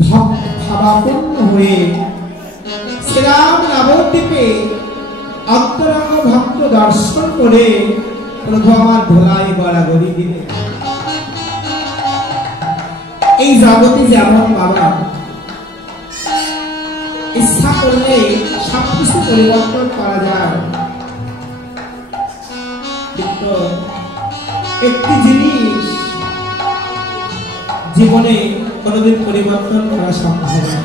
ভাবাপন্ন হয়ে শ্রীরাম নবদ্বীপে অন্তরঙ্গ ভক্ত দর্শন করে প্রভু আমার ধোলাই গড়াগড়ি দিলে। এই জগতে যেমন বাবা ইচ্ছা করলে সবকিছু পরিবর্তন করা যায়, কিন্তু একটি জিনিস জীবনে কোনোদিন পরিবর্তন করা সম্ভব না।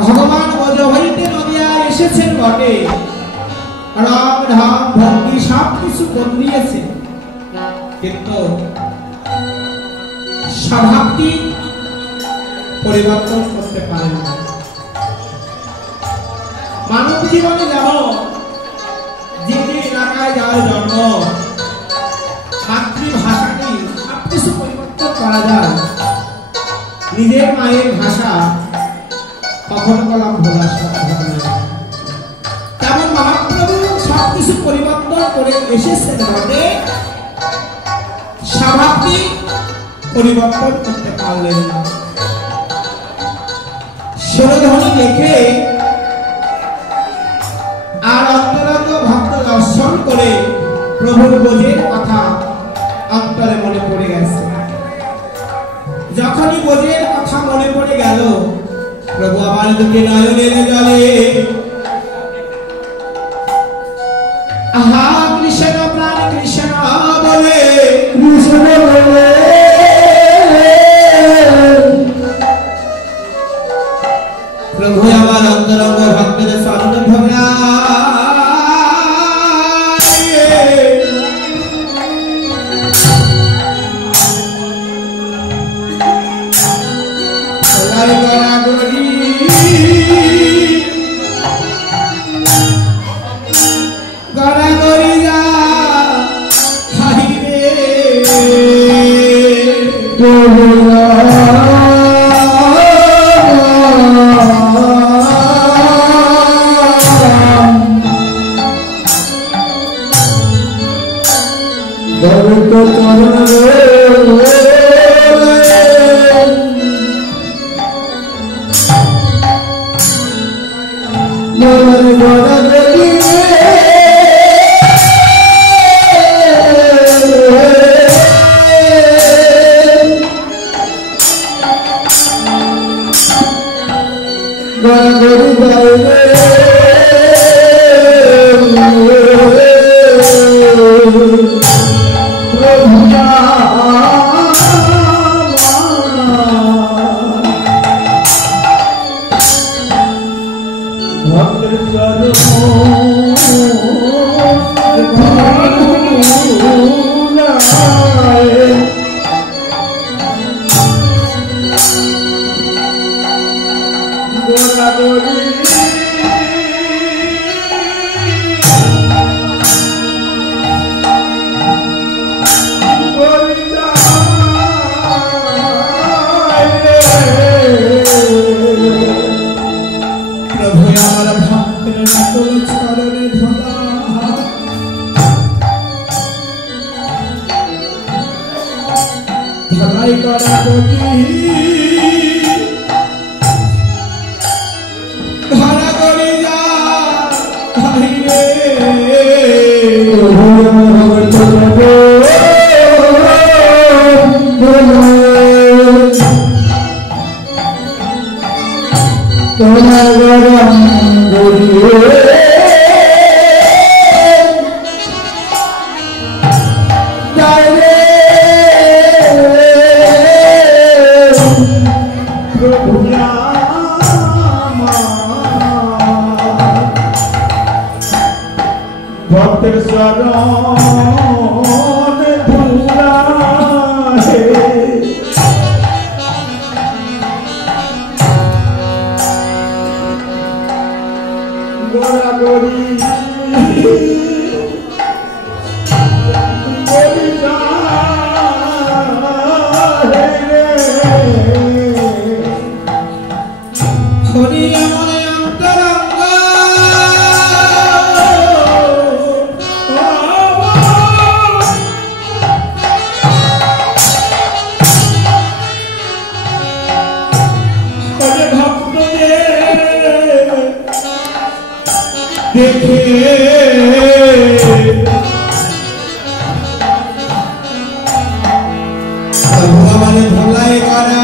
ভগবান ব্রজহরিতে নদিয়ায় এসেছেন বটে, রং ঢং ভঙ্গি সবকিছু বদলিয়েছে, কিন্তু স্বভাবটি পরিবর্তন করতে পারেন না। মানব জীবনে যেমন যে যে এলাকায় যার জন্ম, মাতৃভাষাটি সবকিছু পরিবর্তন করা যায়, নিজের মায়ের ভাষা কখনো কলাম ভোলা সম্ভব না। তেমন মহাপ্রভু সবকিছু পরিবর্তন করে এসেছেন বটে, স্বভাবটি পরিবর্তন করতে পারলেন না। সুরধ্বনি লেখে আর অন্তরঙ্গ ভক্ত দর্শন করে প্রভুর বোঝের কথা অন্তরে মনে পড়ে গেছে। যখনই বোঝের কথা মনে পড়ে গেল, প্রভু আমার দুটি নয়নের জলে আহা কৃষ্ণ প্রাণ কৃষ্ণ বলে, কৃষ্ণ বলে প্রভু আমার অন্তরঙ্গ ভক্তদের স্মরণ ভোগা দেখে ভগবান ভোলাই করা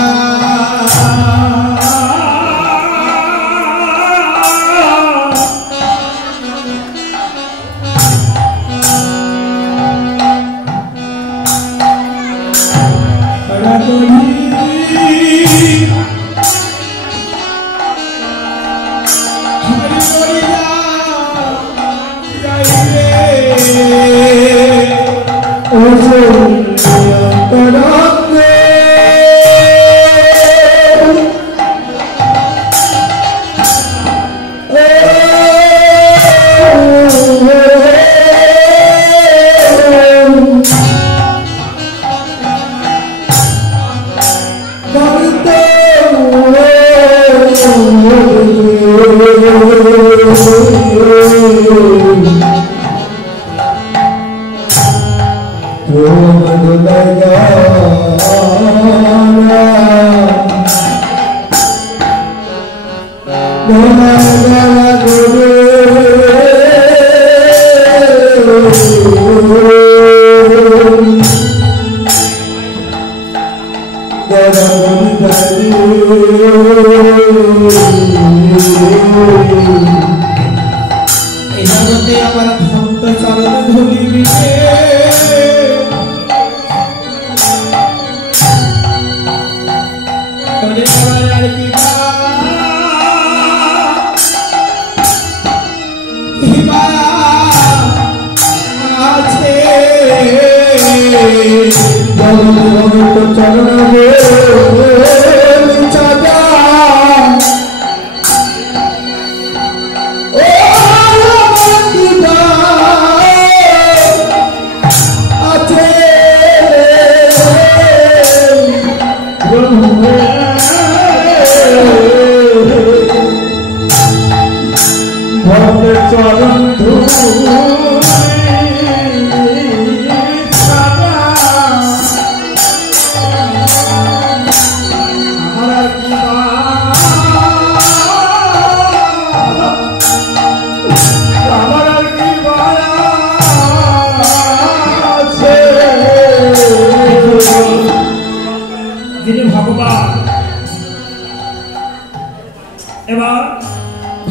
আমার ভক্ত চরণ ধরিবে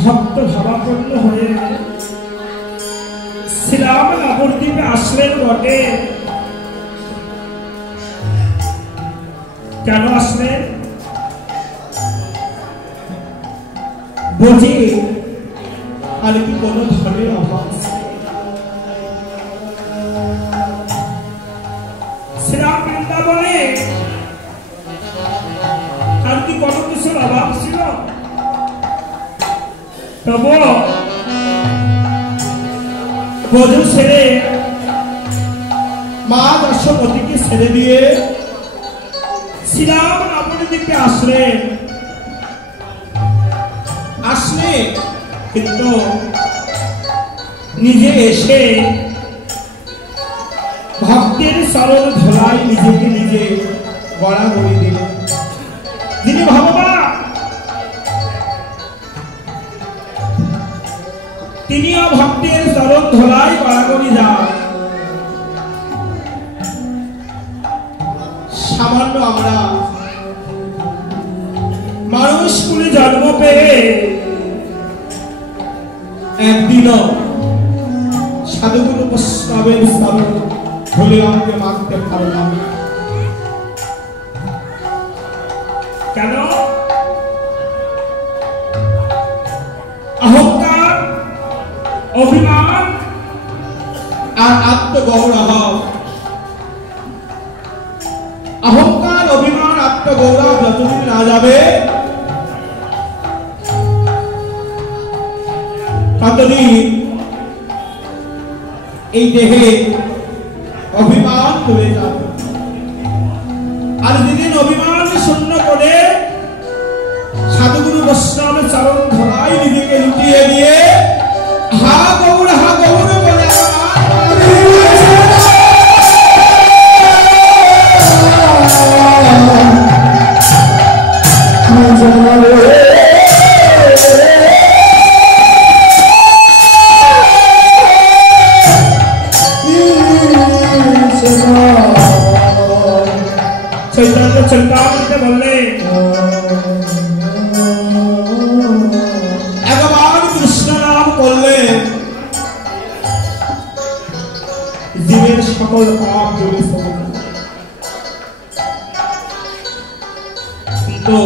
ভক্ত ভাবাপন্ন হয়ে শ্রীরাম নবদ্বীপে আসলেন বটে। কেন আসলেন? বুঝি আর কি কোনো ধনের অভাব? শ্রীরাম বৃন্দাবনে আর কি কোনো কিছুর অভাব ছিল? তবু বধূ ছেড়ে মা যশোমতীকে ছেড়ে দিয়ে শ্রীরাম নবদ্বীপে আসলেন। কিন্তু নিজে এসে ভক্তের চরণ ধোলাই নিজেকে নিজে গড়াগড়ি দিলেন। যিনি ভগবান তিনিও ভক্তের চরণ ধোলাই গড়াগড়ি যান। সামান্য আমরা মানুষ কুলে জন্ম পেয়ে একদিনও সাধুগুরু বৈষ্ণবের চরণ ধুলে আমাকে মানতে পারলাম। কেন? অহংকার, অভিমান আর আত্মগৌরব। অহংকার, অভিমান, আত্মগৌরব যতদিন না যাবে ততদিন এই দেহে অভিমান চলে যাবে। আর যেদিন অভিমান শূন্য করে সাধুগুরু বৈষ্ণবের চরণ ধরাই নিজেকে লুটিয়ে দিয়ে হা গৌর বলে জীবের সকল পাপ ধুয়ে ফেলে। কিন্তু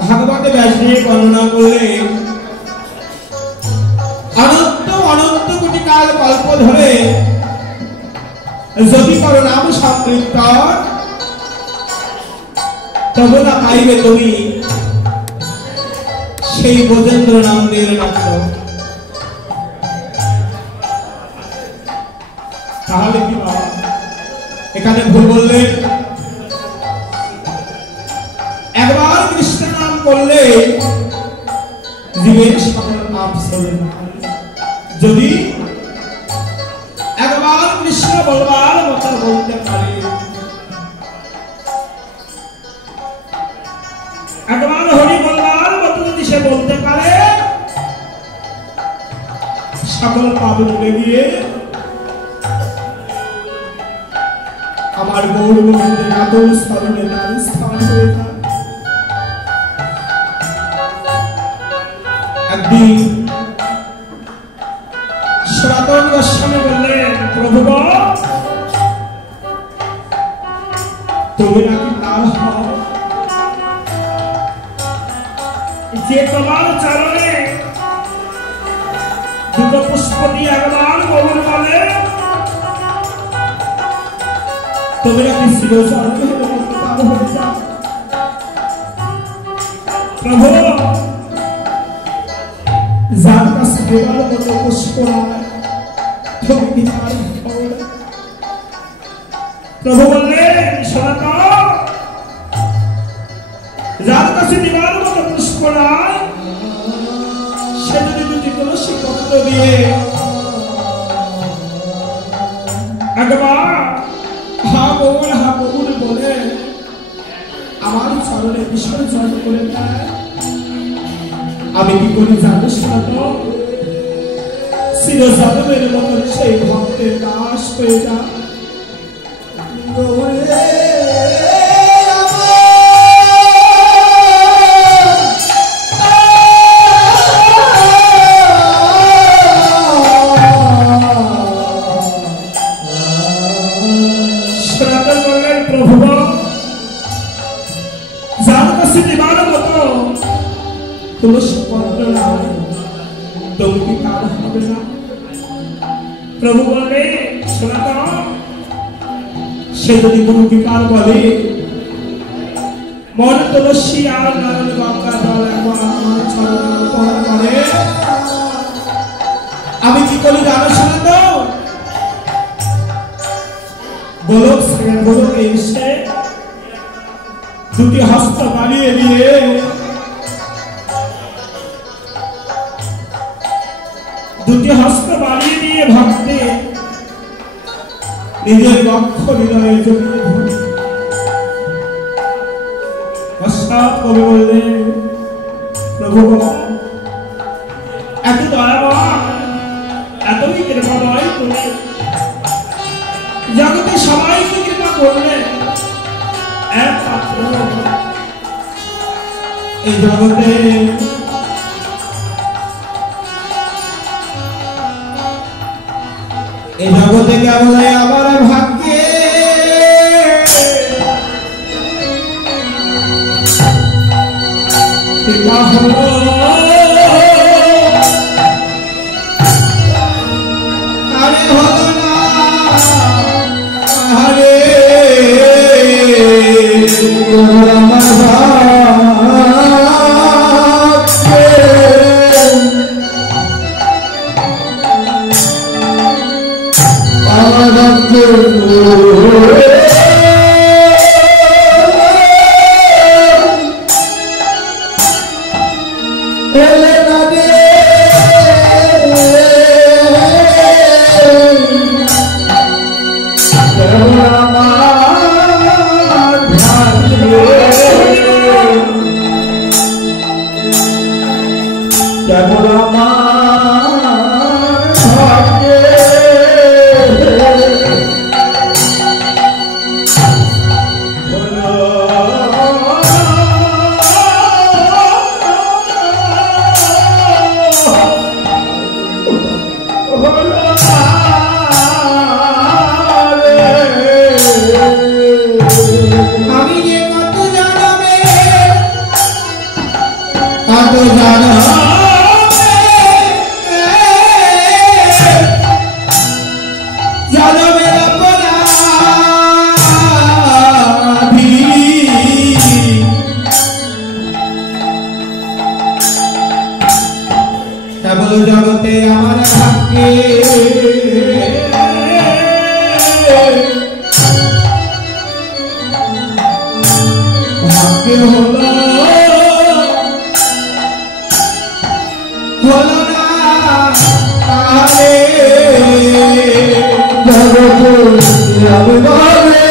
ভাগবতে ব্যাসদেব বর্ণনা করলে অনন্ত অনন্ত কোটি কাল কল্প ধরে যদি করো নাম সংকীর্তন তবে না পাইবে তুমি সেই ব্রজেন্দ্র নন্দের মাত্র। তাহলে কি এখানে ভুল বললেন? একবার কৃষ্ণ নাম করলে জীবের সকল পাপ চলে যায়। যদি একবার কৃষ্ণ বলবার মতো বলতে পারে, একবার হরি বলবার মতো যদি সে বলতে পারে, সকল পাপ ধুয়ে দিয়ে আমার গৌর গোবিন্দের আদর স্মরণে তার স্থান হয়ে যায়। একদিন সনাতন গোস্বামী বললেন, প্রভু তুমি নাকি লাল হও, যে তোমার চরণে দুটো পুষ্প দিয়ে একবার গৌর বলে, তুমি নাকি শিরোচরণে পার হয়ে যাও। প্রভু যার কাছে দেবার মতো পুষ্প নয়, তুমি কি পার হও না? প্রভু বললেন, সনাতন, যার কাছে দেবার মতো পুষ্প নয়, সে যদি দুটি তুলসী পত্র দিয়ে একবার হা বউল বলে আমার চরণে বিসর্জন করে দেয়, আমি কি করি জানিস না? তো চিরজন্মের মতন সেই ভক্তের দাস হয়ে যায়। प्रभु बोले, सनातन, সে যদি গুরু কৃপার বলে মন তুলসী আর নারায়ণ গঙ্গা জল একবার আমার চরণে অর্পণ করে, আমি কি করি জানো সনাতন? গোলকে এসে দুটি হস্ত বাড়িয়ে দিয়ে ভক্তে নিজের বক্ষ হৃদয়ে জড়িয়ে ধরে পশ্চাৎ কবি বললেন, প্রভু এত দয়াবান, এতই কৃপাময় তুমি, জগতে সবাইকে কৃপা করলেন, একমাত্র এই জগতে কেবল আমার ভাগ্যে কৃপা হলো, আরে হলো না, আরে আমার জগতে আমার ভাগ্যে ভাগ্যে হলো না তাহলে জগতে আমি বলে